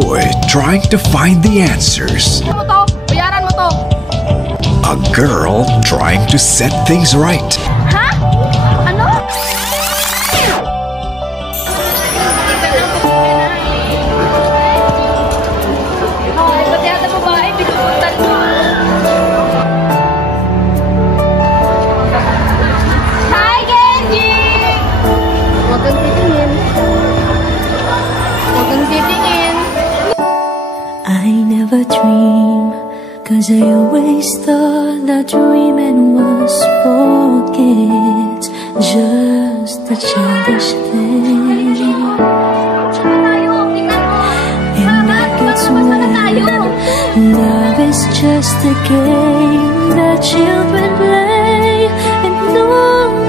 boy trying to find the answers. A girl trying to set things right. I never dream, 'cause I always thought that dreaming was for kids, just a childish thing. And that gets when love is just a game that children play, and no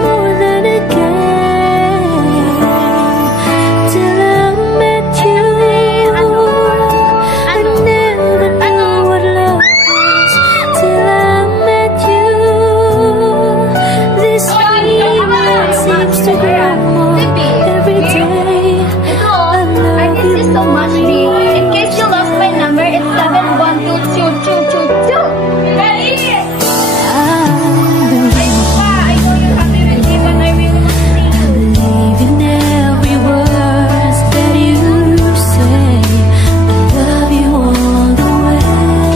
more than a game. Till I met you, I never knew what love was. Till I met you, this feeling seems to grow more every day. I love you so much, B. In case you lost my number, it's 7122222. Ready? I know you're happy with me, but I really want to see you. I believe in every word that you say. I love you all the way.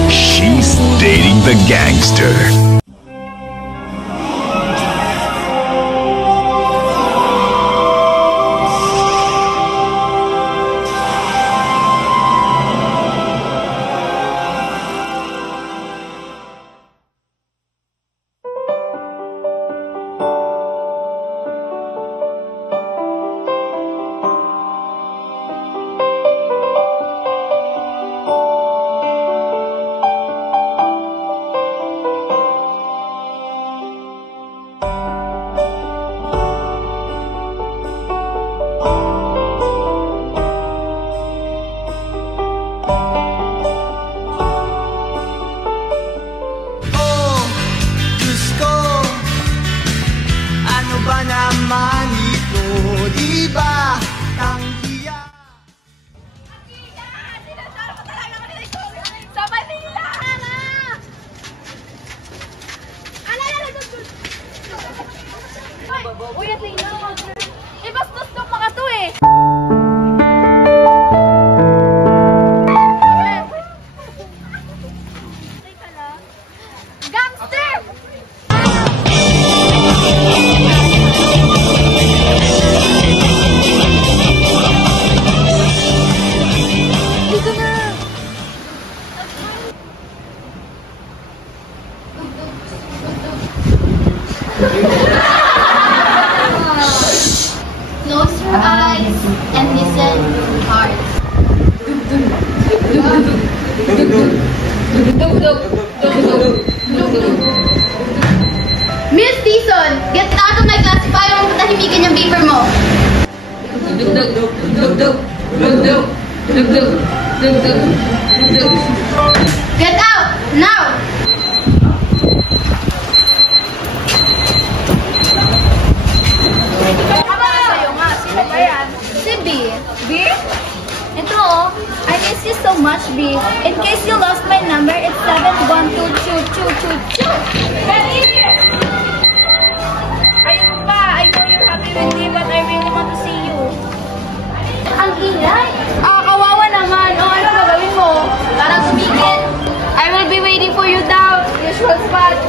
She's dating the gangster. naman ito, di ba? Tanggiya. Sa Manila! Uy, at tingnan. Bastos ng mga to eh! Gangster! Dito na! Close your eyes and listen hard. Miss Dizon, get out of my class para mo patahimikin yung paper mo. Get out, now! Si B. B? Ito oh. I miss you so much, B. In case you lost my number, it's 7122222. Ready? Ayun pa. I know you're happy with me, but I really want to see you. Ang ingay. Kawawa naman. Oh, ano gagawin mo? Parang tumigil. I will be waiting for you down. Usual spot.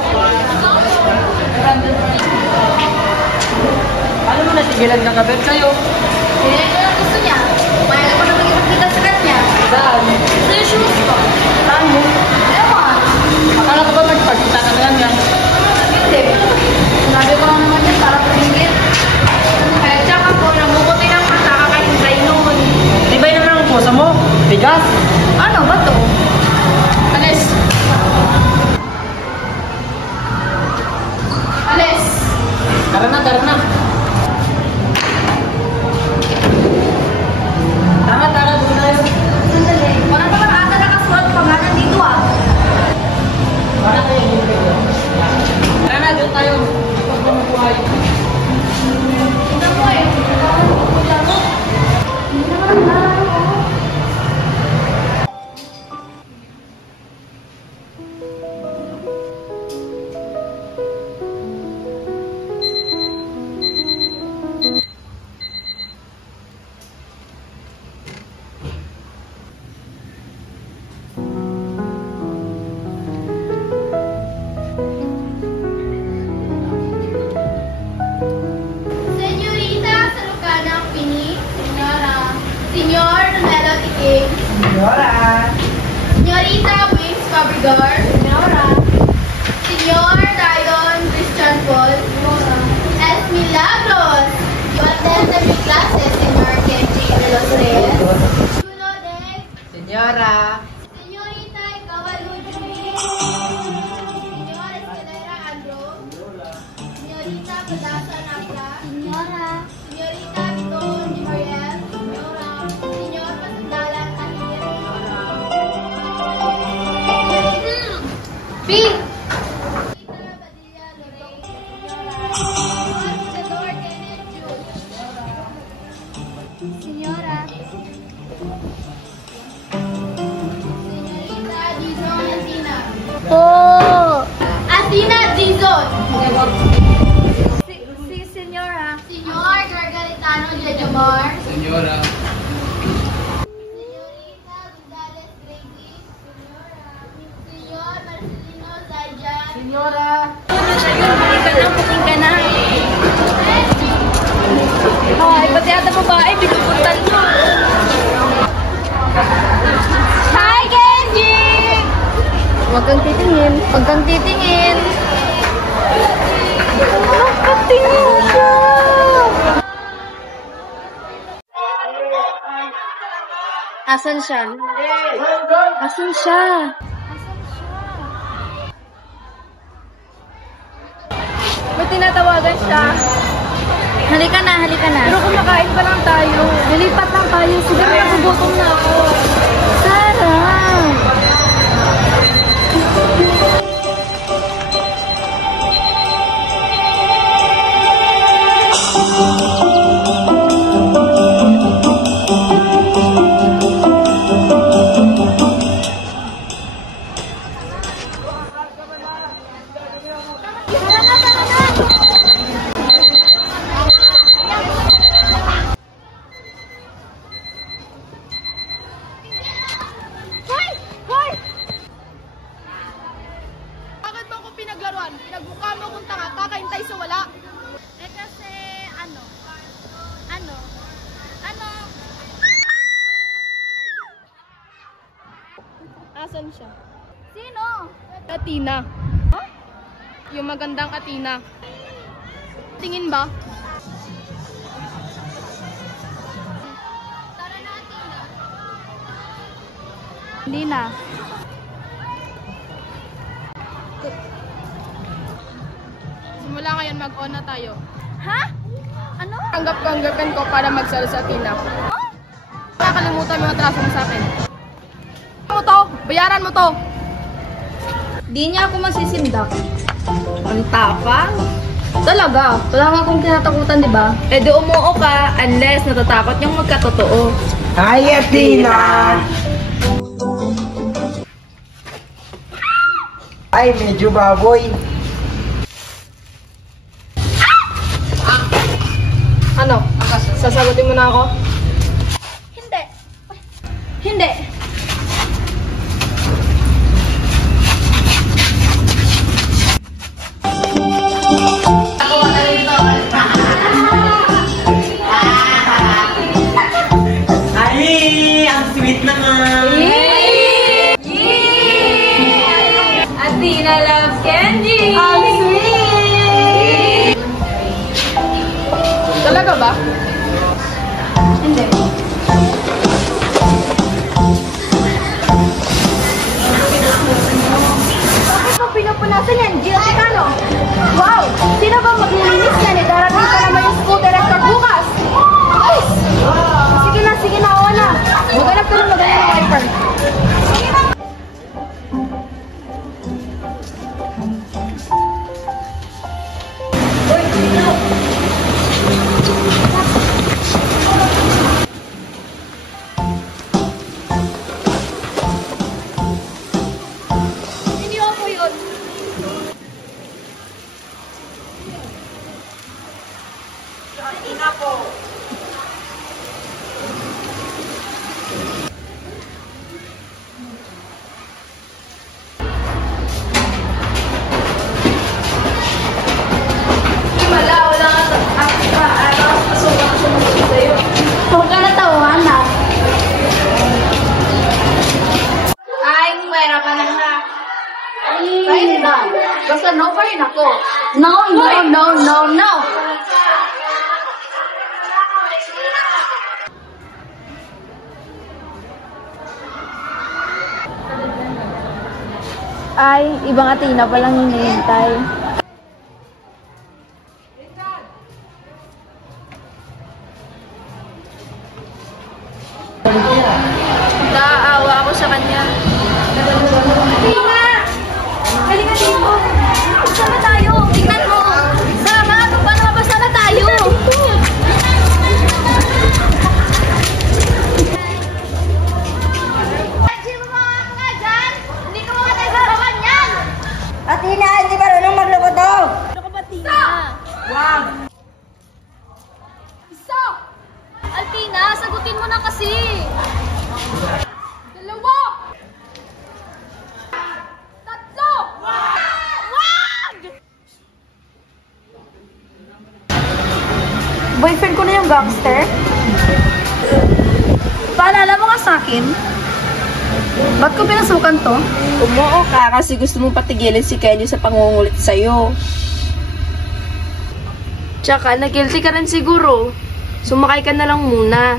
Paano mo natigilan ng kabit sa'yo? Hindi ko lang gusto niya. Mayroon ko na magkikita sa kanya. Saan? Sa shoes ko. Saan mo? Ewan. Akala ko ba magpagkita ka lang yan? Hindi. Sinabi ko lang naman yan para tumigil. Kaya tsaka po, nabukuti ng mata kakahintay noon. Tibay naman ang puso mo. Bigas. Ano ba to? Alis. Alis. Tara na, tara na. Tara, tara, doon tayo. Sandali. Wala naman ata nakasulat pangalan dito ah. Tara tayo. Tara na, doon tayo. Pagpamukuhay. Señorita Wings Fabregar. Señor Ryan Christian Paul. Es Milagros. Yo attend mi clase, señor Kenji de los Reyes. Chulo de Senyora. Señorita Caballo Jumi. Señor Escalera Andro. Señorita Pedasa Nafra. Señorita Victor Mariel. Señor Pasandalan Ahir. B. Señorita Padilla Lorraine. Señor Senador Kenneth Jules. Señora. Señorita Dizon Athena. Athena Dizon. Sí, señora. Señor Gargaritano Jejomar. Senyora. Señorita González Grady. Señor Marcelino Zayan. Senyora. Puting ka na. Ay, pati ata babae, pinupuntan mo. Hi, Kenji! Huwag kang titingin. Huwag kang titingin. Nakatingin siya! Asan siya? Asan siya? Ba't tinatawagan siya? Halika na, halika na. Pero kumakain pa lang tayo. Nilipat lang tayo. Siguro nagugutom na ako. Sarah! Tara na, tara na! Hoy! Hoy! Bakit mo ako pinaglaruan? Pinagmukha mo akong tanga, kakaintay sa wala. Eh kasi, ano? Asan siya? Sino? Athena. Huh? Yung magandang Athena. Tingin ba? Tara na, Athena. Hindi na. Simula ngayon, mag-on na tayo. Ha? Ano? Tanggap-tanggapin ko para magsalo sa Athena. Huh? Nakakalimutan mo yung atraso mo sa akin. Mo to, bayaran mo to. Di niya ako masisindak. Ang tapang. Talaga, wala nga akong kinatakutan, di ba? Eh di umuo ka unless natatakot yung magkatotoo. Hi, Athena! Ay, medyo baboy. Ano? Sasagutin mo na ako? Hindi. Hindi. Ay, ang sweet naman. Athena loves candy! Ang sweet! Talaga ba? Hindi. Bakit mo pinupunasan yan? Jessica, wow! Sino ba maglilinis yan? Darating pa naman yung school director bukas! Ay! Sige na, oo na. Maghanap ka ng wiper. Sige na. Hindi ako yun. Athena po. Huwag ka natawanan. ko. No, no, no, no, no! Ay, ibang Athena palang hinihintay. Naaawa ako sa kanya. Athena! Halika dito! Saan na tayo? Tingnan mo! Sama! Paano mabasa na tayo? Athena, hindi marunong magloko to. Ano ka ba, Tina? Wow. Isa! Altina, sagutin mo na kasi! Dalawa! Tatlo! Wag! Boyfriend ko na yung gangster? Paalala mo nga sa akin? Ba't ko pinasukan to? Umuo ka kasi gusto mong patigilin si Kenji sa pangungulit sa'yo. Tsaka, nag-guilty ka rin siguro. Sumakay ka na lang muna.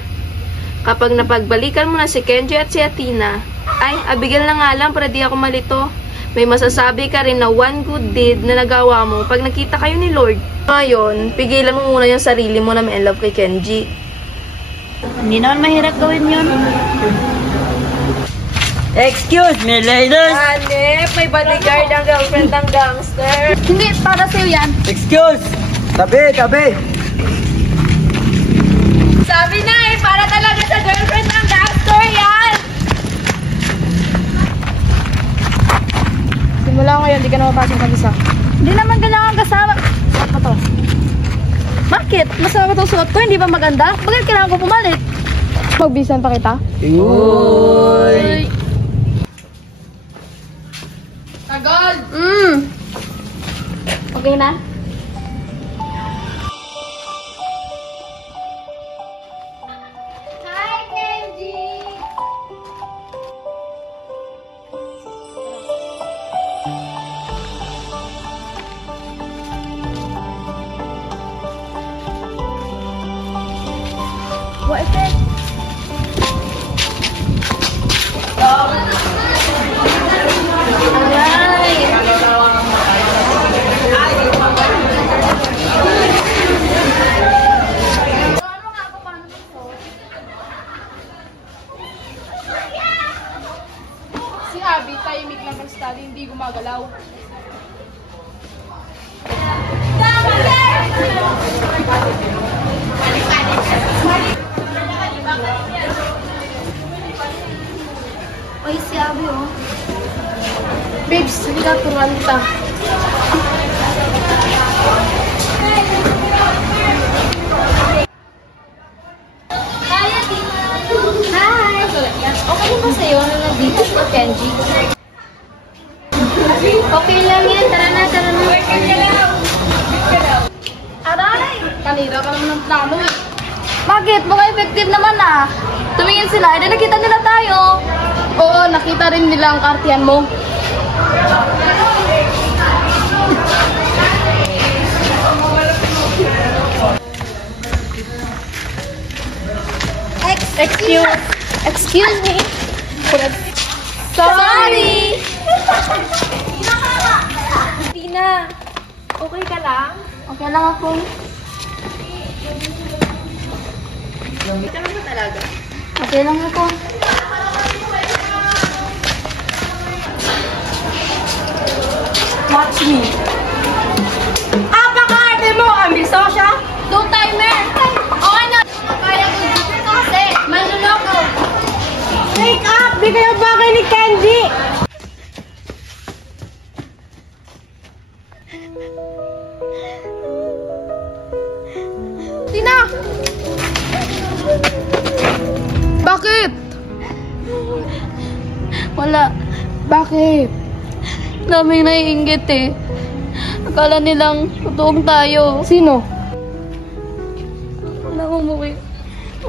Kapag napagbalikan mo na si Kenji at si Athena, ay, abigil na nga lang para di ako malito. May masasabi ka rin na one good deed na nagawa mo pag nakita kayo ni Lord. Ngayon, pigilan mo muna yung sarili mo na may love kay Kenji. Hindi naman mahirap gawin yun. Excuse me, ladies. Hanep, may bodyguard ang girlfriend ng gangster. Hindi, para sa'yo yan. Excuse. Tabi, tabi. Sabi na eh, para talaga sa girlfriend ng gangster yan! Simula ngayon, di ka na mapasok sa isa. Hindi naman kailangan kasama. Suot ko to. Bakit? Masama ba itong suot ko? Hindi ba maganda? Bakit kailangan ko pumalit? Magbisan pa kita? Uy. Tagal! Okay na? Hi, Kenji! What is it? Si Abby, tahimik lang ng study, hindi gumagalaw. Ay, si Abby, oh. Babes, hindi ka turuan kita. Hi, Athena! Hi! Okay ba sa'yo na nandito si Kenji? Okay lang yan. Tara na, tara na. Aray! Kanina ka naman ng plano eh. Bakit? Baka effective naman ah. Tumingin sila, eh, nakita nila tayo. Oo, nakita rin nila ang kartiyan mo. Excuse me. Sorry! Tina, okay ka lang? Okay lang ako. Okay ka lang ba talaga? Okay lang ako. Watch me. Apaka-arte mo! Ambisosya! Go timer! Okay na! Kaya ko dito kasi. Manluloko. Wake up! Di kayo bagay ni Kenji! Tina! Bakit? Wala. Bakit? Daming naiinggit eh. Akala nilang totoong tayo. Sino? Wala akong umuwi.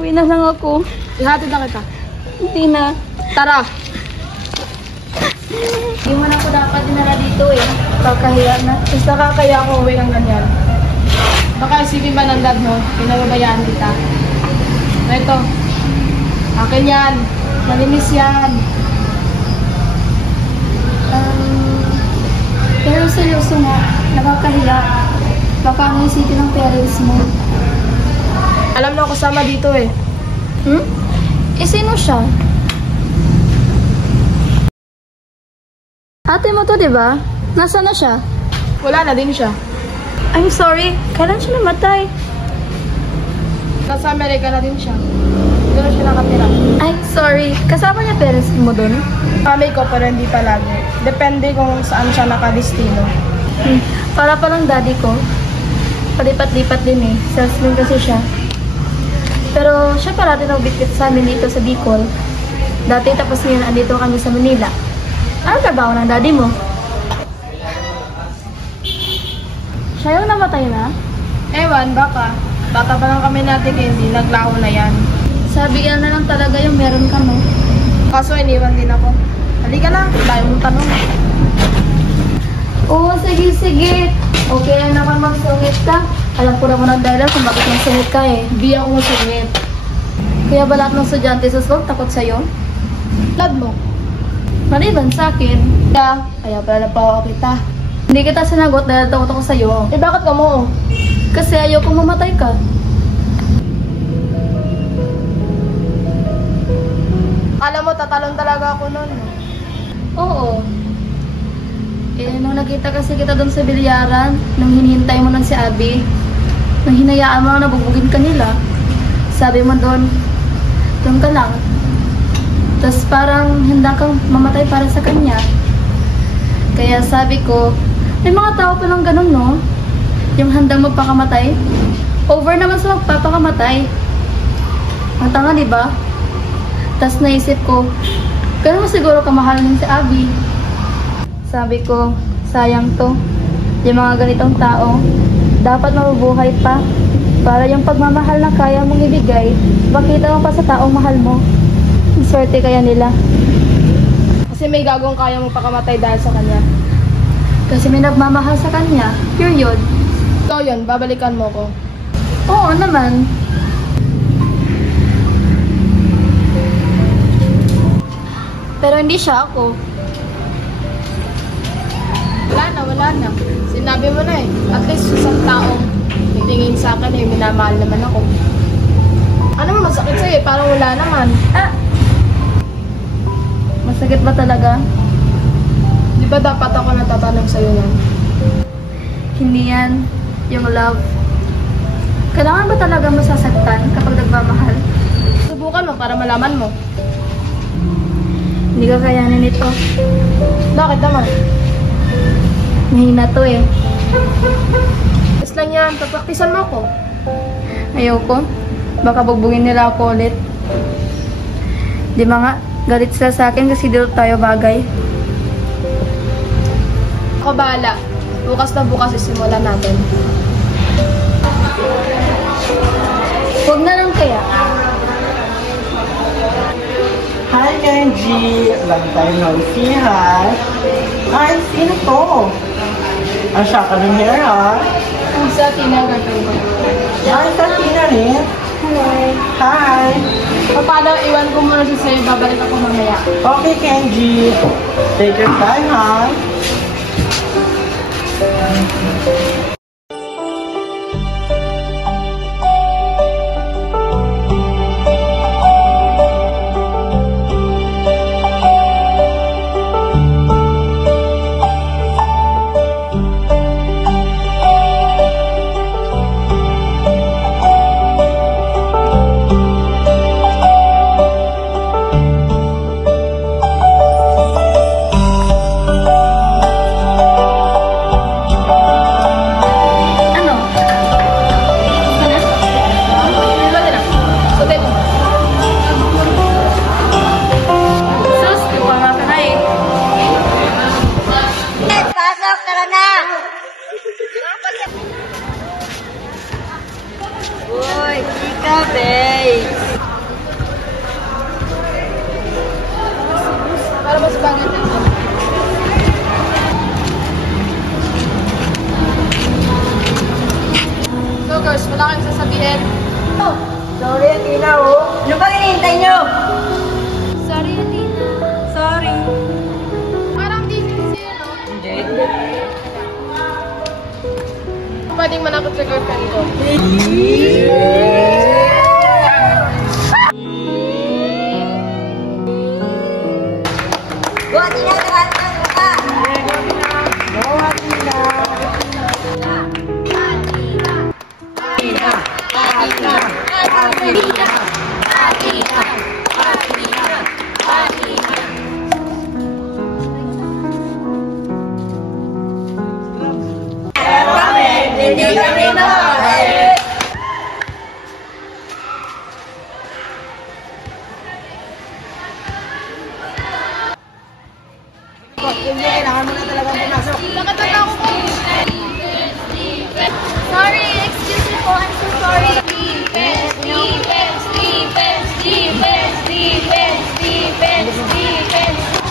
Uwi na lang ako. Ihatid na kita. Hindi na. Tara! Hindi mo na ako dapat dinala dito eh. Kakahiya na. Mas nakakaya ako uwi ng ganyan. Baka isipin ba ng dad mo, pinababayaan kita. So ito, akin yan. Malinis yan. Pero seryoso nga, nakakahiya. Baka ang isipin ng parents mo. Alam na ako kasama dito eh. Eh, sino siya? Ate mo to, di ba? Nasaan na siya? Wala na din siya. I'm sorry. Kailan siya namatay? Nasa Amerika na din siya. Doon siya nakatira. Ay, sorry. Kasama niya parents mo doon? Kami ko pero hindi palagi. Depende kung saan siya nakadestino. Para palang daddy ko. Palipat-lipat din eh. Salesman kasi siya. Pero siya parati nagbitbit sa amin dito sa Bicol. Dati tapos ngayon andito kami sa Manila. Anong trabaho ng daddy mo? Siya yung namatay na? Ewan, baka. Bata pa lang kami natin hindi. Naglaho na yan. Sabi yan na lang talaga yung meron ka, no? Kaso iniwan din ako. Halika na. Tayo mong tanong. Oo, sige. Okay lang naman magsungit ka. Alam ko naman ang dahilan kung bakit magsungit ka eh. Hindi ako masungit. Kaya ba lahat ng estudyante sa school takot sa'yo? Lad mo. Maliban sa akin. Kaya pala napawa kita. Hindi kita sinagot dahil takot ako sa'yo. Eh bakit ka mo? Kasi ayaw kong mamatay ka. Alam mo, tatalon talaga ako nun. Oo. Eh, nung nakita kasi kita doon sa bilyaran, nung hinihintay mo nun si Abby, nung hinayaan mo na nabubugin ka nila, sabi mo doon ka lang. Tapos parang handa kang mamatay para sa kanya. Kaya sabi ko, may mga tao pa lang ganun, no? Yung handang magpakamatay. Over naman sa magpapakamatay. Ang tanga, di ba? Tapos naisip ko, ganun mo siguro kamahalin si Abby. Sabi ko, sayang to. Yung mga ganitong tao, dapat mabubuhay pa. Para yung pagmamahal na kaya mong ibigay, makita mo pa sa taong mahal mo. Swerte kaya nila. Kasi may gagawang kaya mong pakamatay dahil sa kanya. Kasi may nagmamahal sa kanya. Period. So yun, babalikan mo ko. Oo naman. Pero hindi siya ako. Wala na. Sinabi mo na eh. At least isang taong tingin sa akin eh, minamahal naman ako. Ano mo masakit sa'yo eh, parang wala naman. Masakit ba talaga? Di ba dapat ako natatanong sa'yo yan? Hindi yan. Yung love. Kailangan ba talaga masasaktan kapag nagmamahal? Subukan mo para malaman mo. Hindi ka kayanin ito. Bakit naman? Mahina to eh. Is lang yan, papraktisan mo ako. Ayoko. Baka bugbugin nila ako ulit. Di ba nga, galit sila sa akin kasi dito tayo bagay. Ako bahala. Bukas na bukas isimulan natin. Huwag na lang kaya. Hi, Kenji! Long time no see, ha? Ay, sino to? Ang siya ka ng hair, ha? Ang sa Tina, girlfriend ko. Ay, sa Tina rin. Hello. Hi! Paano, iwan ko muna siya sa'yo, babalik ako mamaya. Okay, Kenji. Take your time, ha? Uy, chika, babe! Para mas bagay din. Sorry, Athena, oh. Ano ba hinihintay nyo? Sorry, Athena. Sorry. Parang di siya, no? Hindi. Pwedeng manakot sa girlfriend ko. Go, Athena! Tawaran ka! Go, Athena! Hindi kami nakakaya. Hindi, kailangan mo na talagang pumasok. Nakatanda ko po. Sorry, excuse me po. I'm so sorry.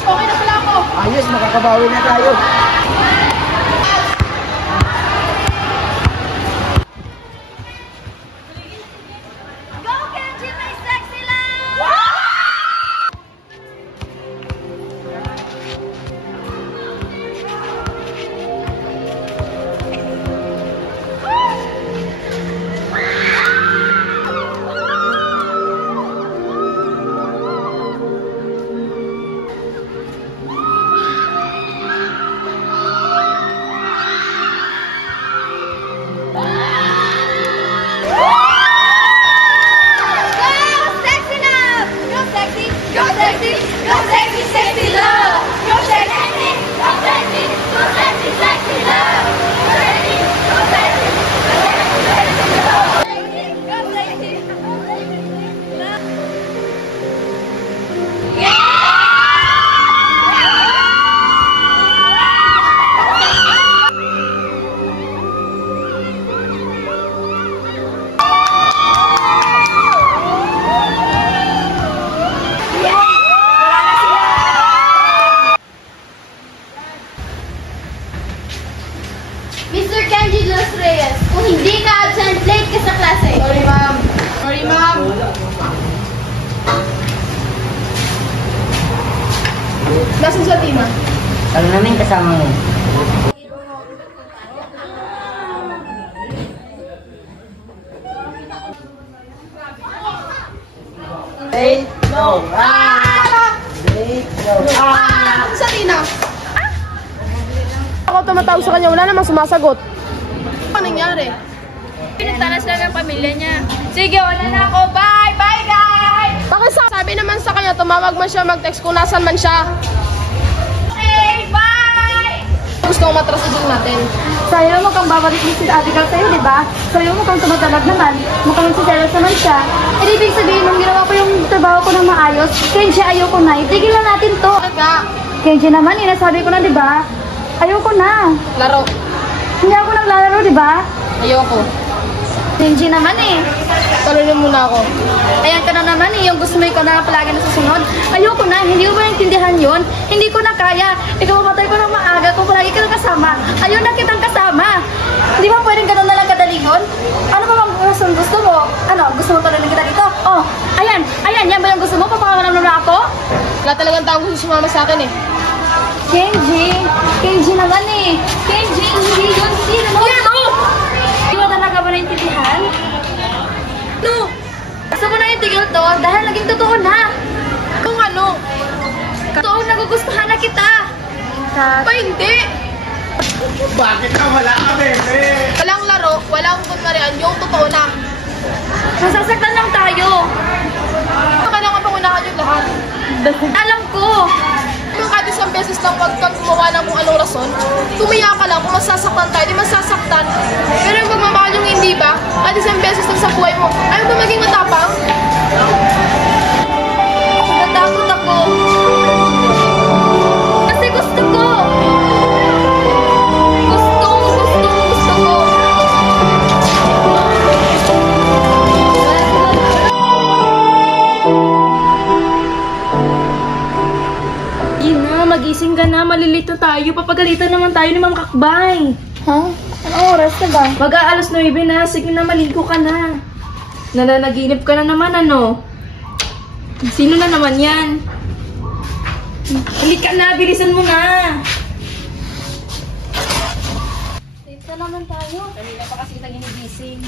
Okay na pala ako. Ayos, makakabawi na tayo. Go, Kenji, my sexy love! Mr. Kenji Los Reyes, kung hindi ka absent, late ka sa klase. Sorry, ma'am. Sorry, ma'am. Nasaan si Athena? Ano namin kasama mo? Wait, no. Wait, no. Si Athena? Ako tumatawag sa kanya, wala namang sumasagot. Ano nangyari? Pinagtanas lang ang pamilya niya. Sige, wala na ako. Bye! Bye, guys! Bakit sabi naman sa kanya, tumawag man siya, mag-text kung nasan man siya. Okay, bye! Gusto kong matrasadin natin. Sayang mo kang babalik ni si Abigail sa'yo, di ba? Sayang mo kang tumatalab naman. Mukhang si Jealous naman siya. Eh, ibig sabihin, nung ginawa ko yung trabaho ko ng maayos, Kenji, ayoko na. Itigil na natin to. Talaga, Kenji naman, nasabi ko na, di ba? Ayoko na. laro. Hindi ako naglalaro, di ba? Ayoko. Kenji naman eh. Talunin muna ako. Ayan ka na naman eh, yung gusto mo ikaw na palagi na susunod. Ayoko na, hindi ko ba naintindihan yun? Hindi ko na kaya. Ikaw mamatay ko ng maaga kung palagi ka na kasama. Ayaw na kitang kasama. Hindi ba pwedeng ganun na lang kadalingon? Ano ba bang gusto mo? Ano, gusto mo talagang kita dito? Oh, ayan, yan ba yung gusto mo? Papakanam na ako? Wala talagang tao gusto sumama sa akin eh. Kenji naman eh. Kenji, hindi naman. Ano? Hindi mo talaga ba naintindihan? No! Gusto mo na itigil to dahil naging totoo na. Kung ano? Totoo nagugustuhan na kita. Pa hindi! Bakit ka wala ka, bebe? Walang laro, walang kunwarian, yung totoo na. Masasaktan lang tayo. Kailangan pangunahan yung lahat. Alam ko. Kung kahit isang beses lang wag kang gumawa ng kung anong rason, tumiya ka lang kung masasaktan tayo, di masasaktan. Pero yung magmamahal yung hindi ba, kahit isang beses lang sa buhay mo, ayaw ba maging matapang? Natakot ako. Kasi gusto ko. Gusto ko. Ina, magising ka na. Malilito tayo. Papagalitan naman tayo ni Ma'am Kakbay. Ha? Anong oras na ba? Mag-aalas 9 na. Sige na, maligo ka na. Nananaginip ka na naman, ano? Sino na naman yan? Halika na, bilisan mo na! Late na naman tayo. Kanina pa kasi kita ginigising.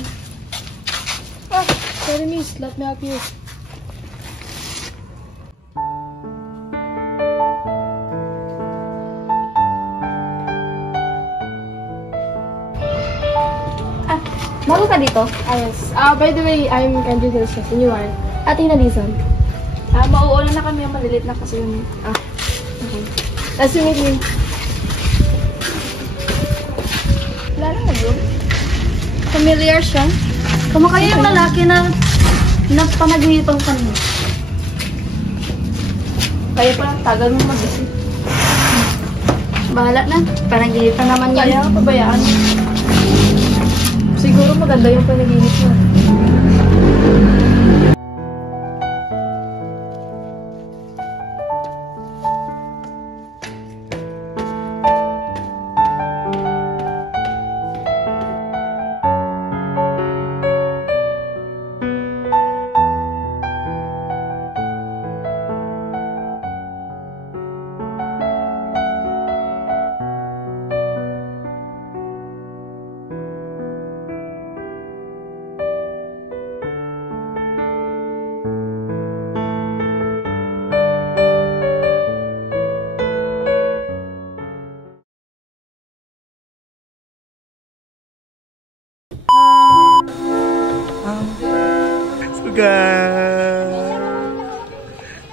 Ah, sorry miss, let me help you. Bago ka dito? Yes. By the way, I'm Andrew Delson. And you are? Ate Nadison. Mauuna na kami, malilit na kasi yung... Okay. Nice to meet you. Wala na yun. Familiar siya. Kamakaya yung lalaki na panag-iipang kanina. Kaya pa lang, tagal mo mag-isip. Bahala na. Panag-iipang naman yan. Kaya ka pabayaan. Siguro maganda yung panaginip mo.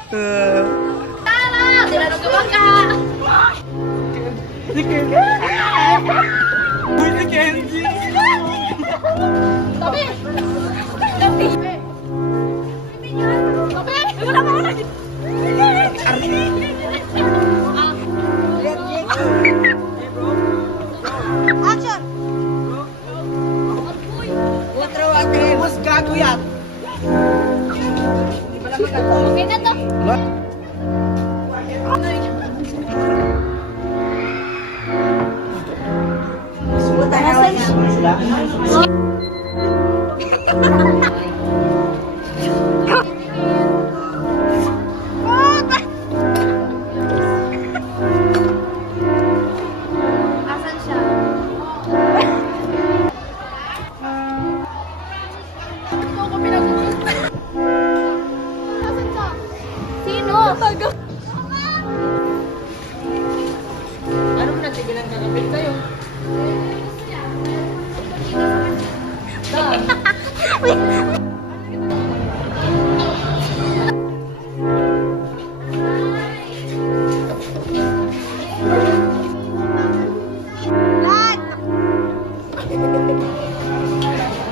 Tara! Tinanong ka! Si Kenji! Uy, si Kenji! Tabi! Tabi! Tabi! Wala mo na! Action! Mas gago yan! Okay na to! Asan siya? Ito ko pinag-uusap. Nasaan siya? Sino? Taga. Ano mo natigilan ka? Kapit kayo.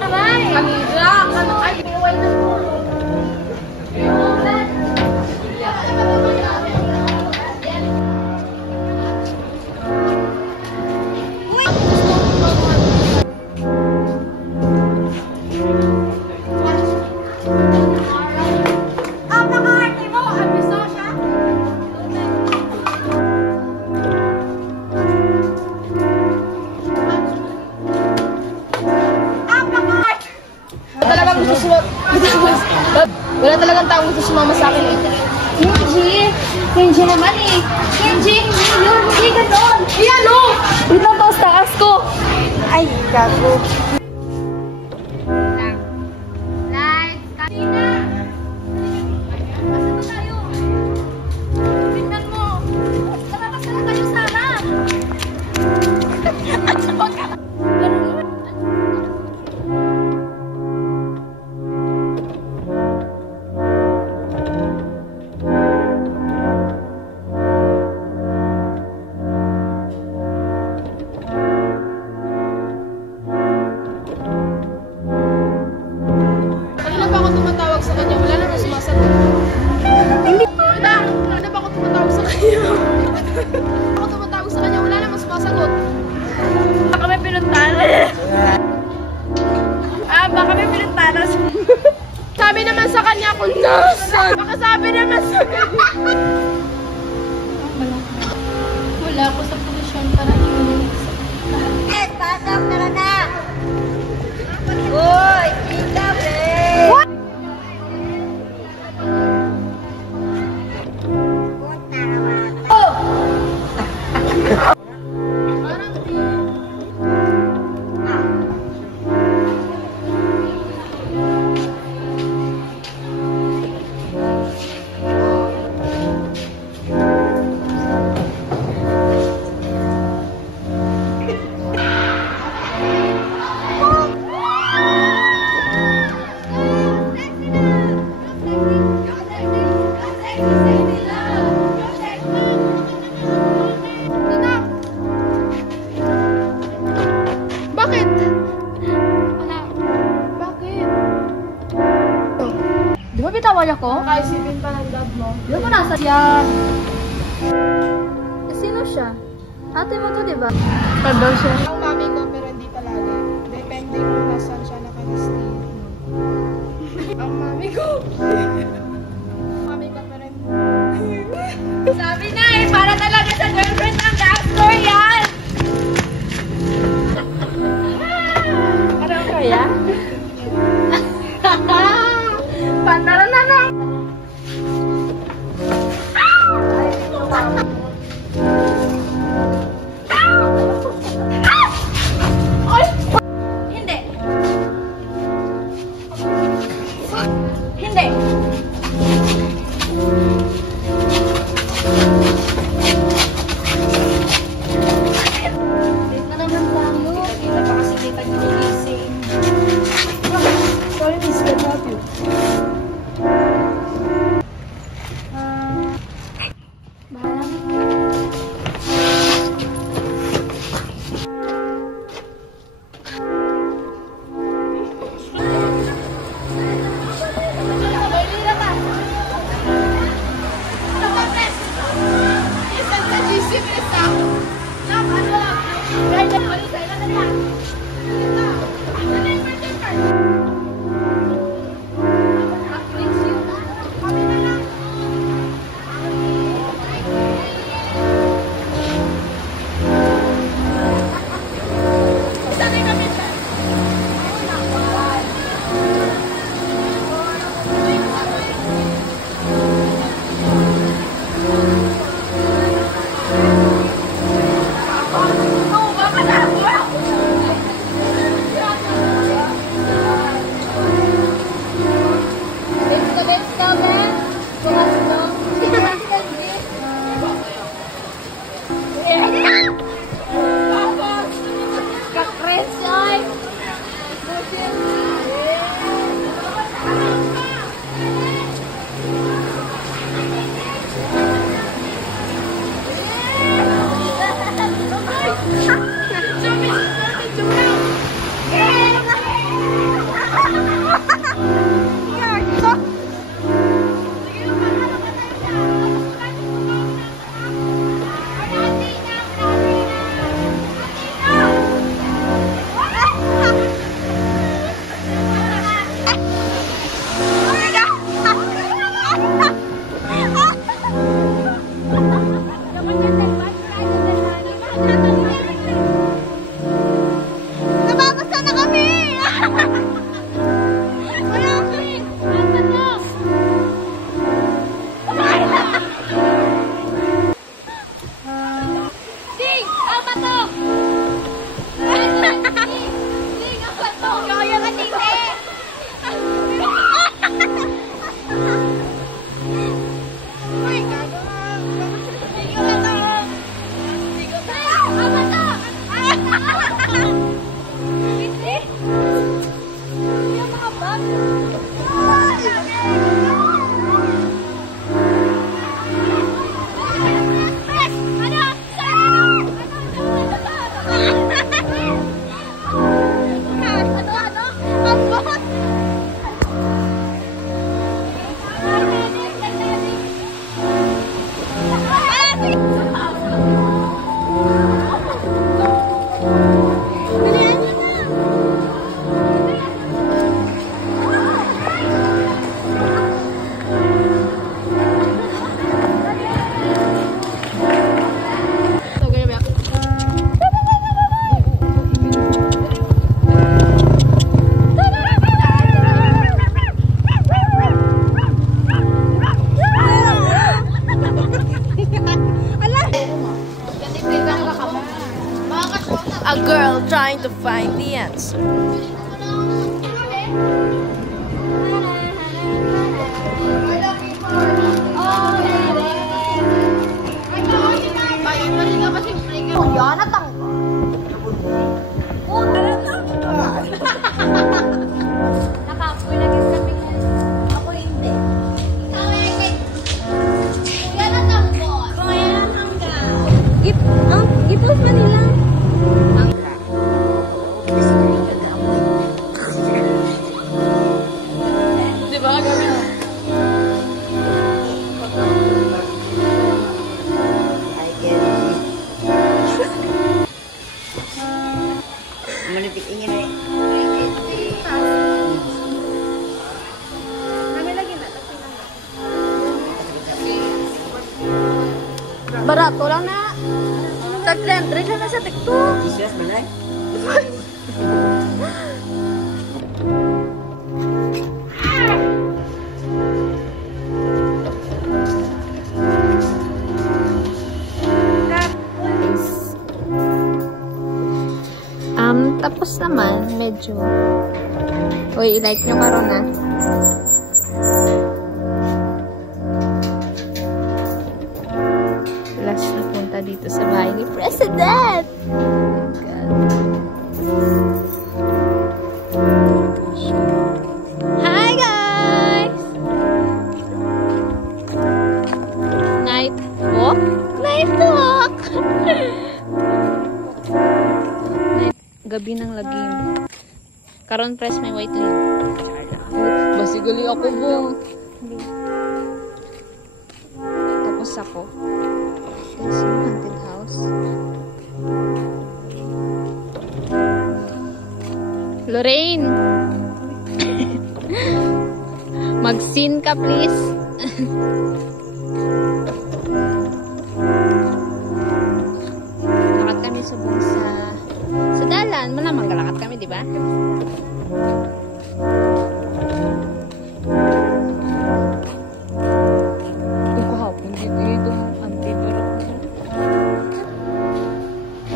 Aray! Kanila! Ay, iway na po. Ang nakahati mo, abiso siya? Talagang gusto Wala talagang taong gusto sumama sa akin eh. Kenji! Kenji naman eh! Kenji! Hindi yun! Hindi ganon! Iyan o! Wait lang to, taas ko! Ay, gago. Lights! Kanina! Asan na tayo? Tingnan mo! Nakakasa na tayo sana! Wag ka! Kanina pa ako tumatawag sa kanya, wala naman sumasagot. Hindi! Kanina pa ako tumatawag sa kanya. Ako tumatawag sa kanya, wala naman sumasagot. Baka may pinuntahan. Baka may pinuntahan. Sabi naman sa kanya kung nasan. Baka sabi naman sa kanya. Wala ako sa posisyon para iulit. Pasok, tara na! Uy, kita, be! Di ba bitaway ako? Kaisipin pa ng dad mo. Di ba nasa yan? Sino siya? Ate mo to, di ba? Pardon siya. Ang mami ko, pero hindi palagi. Depende kung nasan siya nakastay. Ang mami ko. Mami ko, pero hindi. Sabi na eh, para talaga sa girlfriend ng gangster yan! Parang kaya? Pandaran na lang! Hindi. Hindi. Late na naman tayo. Kita pa kasi kita ginising. Sorry, miss, I love you. Bahala na. A girl trying to find the answer. Nakapoy na kasi sabi ko. Ako hindi. Kuya na tanggo. Kuya na tangga. Gipost man nila. Barato lang na. Tag 300 lang na sa TikTok. Yes, balay. Tapos naman, medyo. Uy, i-like nyo karon na. Last na punta dito sa bahay ni President! Oh my God. Hi guys! Night walk? Night walk! Gabi ng lagim. Karon press may white lip. Basigali ako mo. Tapos ako. This is haunted house. Lorraine! Mag-scene ka please. Lakad kami subong sa dalan. Malamang galakad kami, di ba? Kung kahapon dito itong antivirus na yun.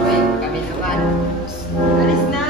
Uy, kami naman. Alis na!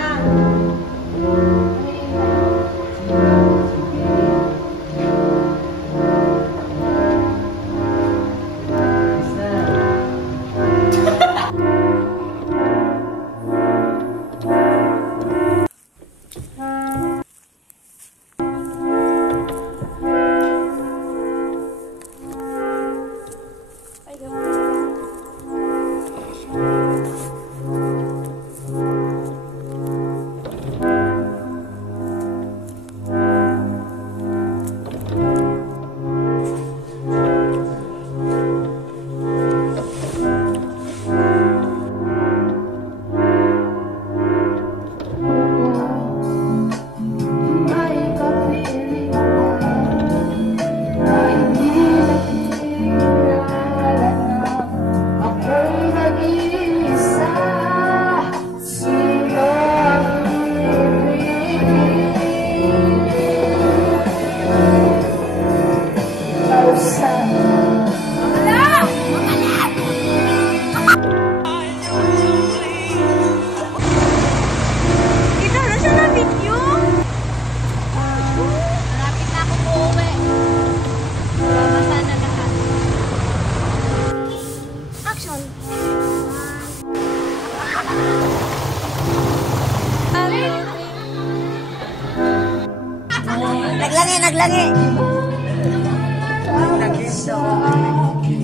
Naglangi.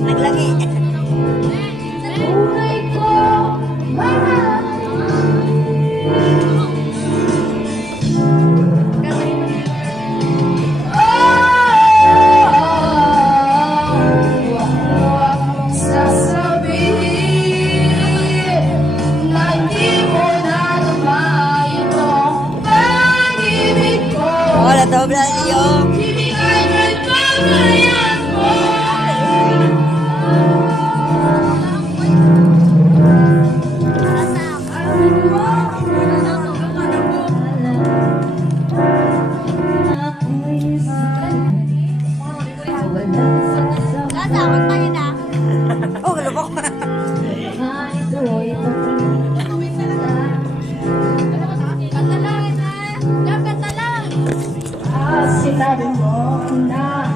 Naglangi. Hola, dobla yo. Oh, galubok. Sinabi mo na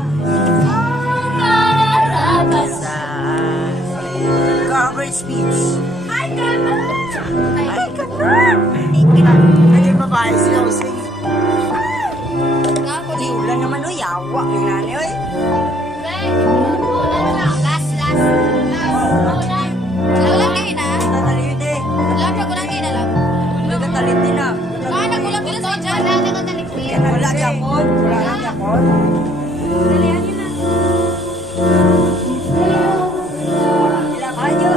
Cover speech. ay gano'n. Ay, ganun. Ay, babae siya. Ay, ulan naman o. Yawa. Ang nani o. Nagulang kayo na? Natalit eh. Nagulang kayo na lang? Nagatalit din na. Nagulang kayo sa dyan. Nagatalit kayo. Wala kapon. Wala lang kapon. Dalihan nyo na. Ilang kayo.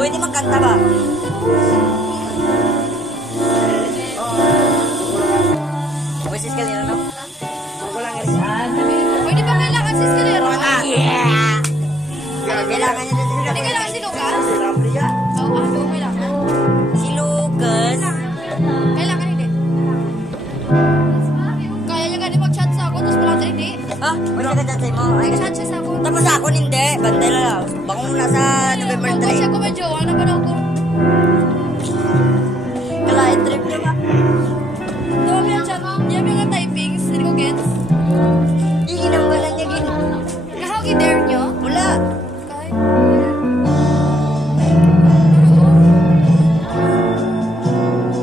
Pwede magkanta ba? Pwede sis kanina, no? Ako lang Pwede ba kailangan sis kanina? Kailangan niya din. Hindi kailangan si Lucas? Oo, kailangan. Si Lucas. Kailangan hindi. Kaya niya ganun mag-chat sa ako, tapos pala hindi. Ah, wala ka chat sa'yo mo. Nag-chat siya sa ako. Tapos ako hindi. Bantay na lang. Baka muna sa November 3. Kung siya ko medyo, ano ba daw ko? Kalahin trip niya ba? Tawag niya chat. Niya mga typings, hindi ko gets. Iinambalan niya gino. Nakawag i-dare niyo? Wala. Kahit.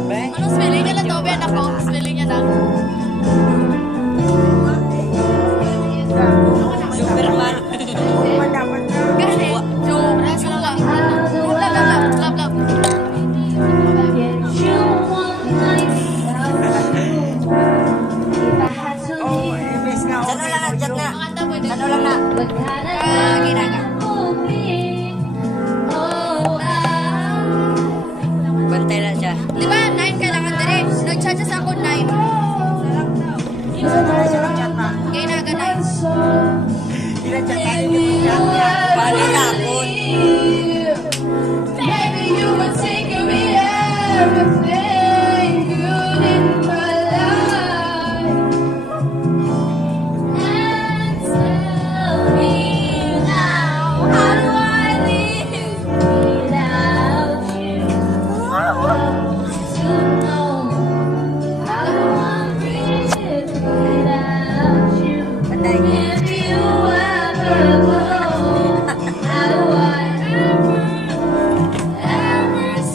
Be? Anong spelling niya lang, Toby? Anak ko, spelling niya lang. Superman. Kasi, Joe, Joa. Love. Chat nga. Makanta mo din. Ano lang na. Ginaga. Bantay lang siya. Di ba, 9 kailangan din. Nag-chat siya sa ako, 9. Ginaga 9. Bali na ako. Baby, you were taking me everything good in my life. And tell me now, how do I live without you? To know how do I breathe without you? Bantay. If you ever go, how do I ever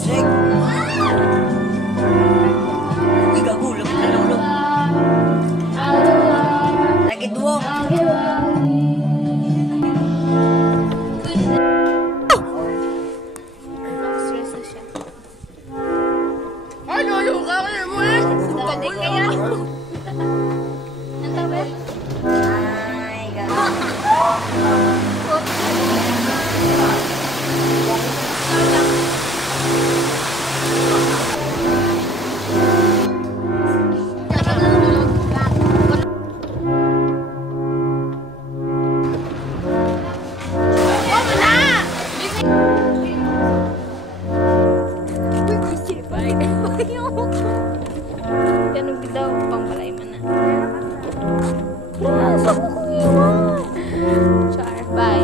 Rick. Uy, gagulog. Nalulog. Lagi duwong. Ay, gagulog. Ganun daw, pang palay man na. Char, bye.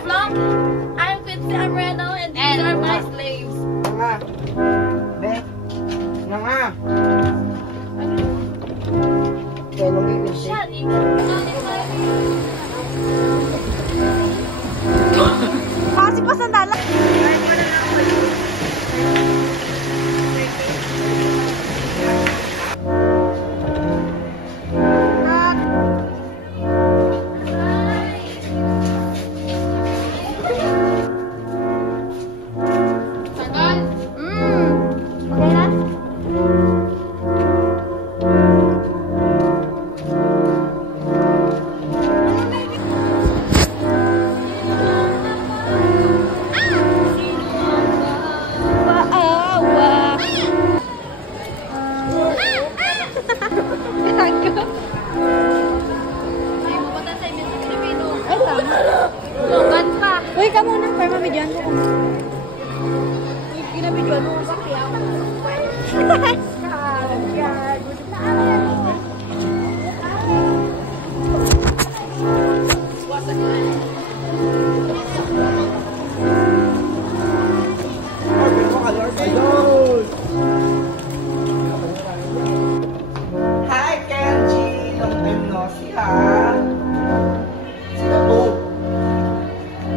Vlog, I'm Quincy Amreno and these are my slaves. Nga. Be. Nga. Kaya nung gigising. Shut Kasi pa sandala. Okay na? Uy, ka muna. Para mabidyoan ko. Ginabidyoan mo sa kaya ako. Hi, Kenji! Long time no see, ha? Sino to?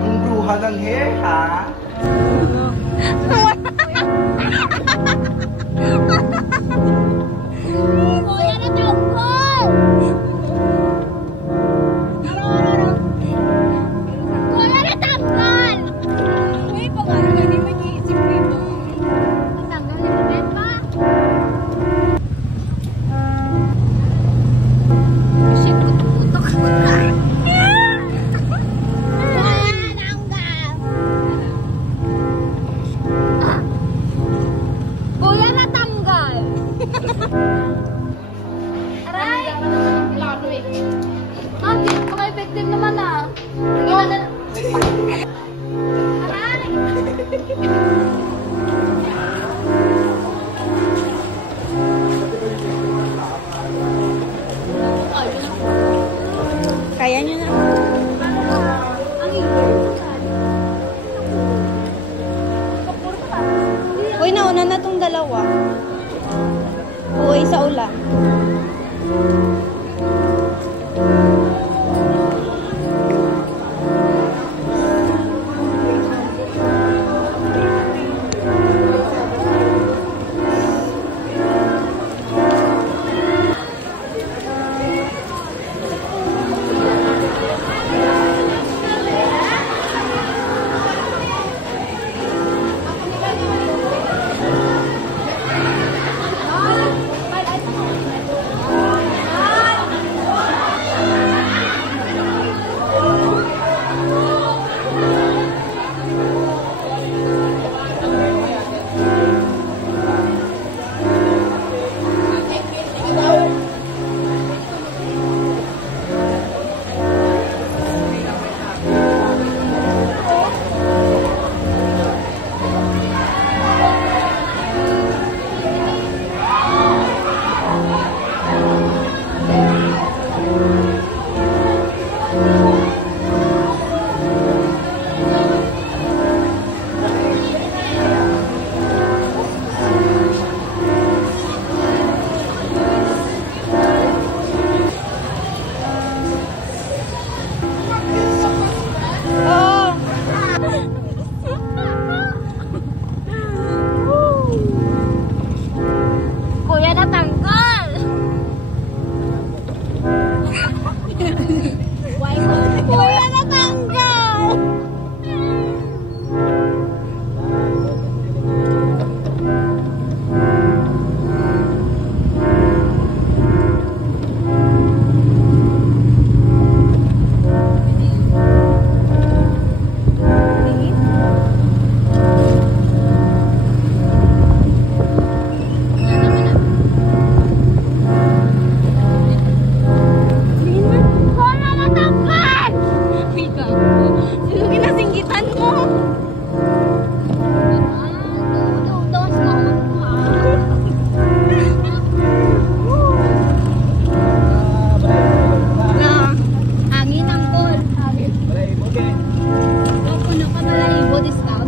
Ang bruha ng hair, ha? Kuya na Jungkook! Kuya na tanggal! Uy, pag-ano na di mag-iisip ko ito. Tanggal ni Ruben pa? Kaya niyo na. Uy, nauna na tong dalawa. Uy, sa ulan. Kuya, natanggal! Kuya, natanggal! Kuya, natanggal! Sino kinasinggitan mo? Dos mo. Hangin ang call. Huwag ko na ka balahibo, discount.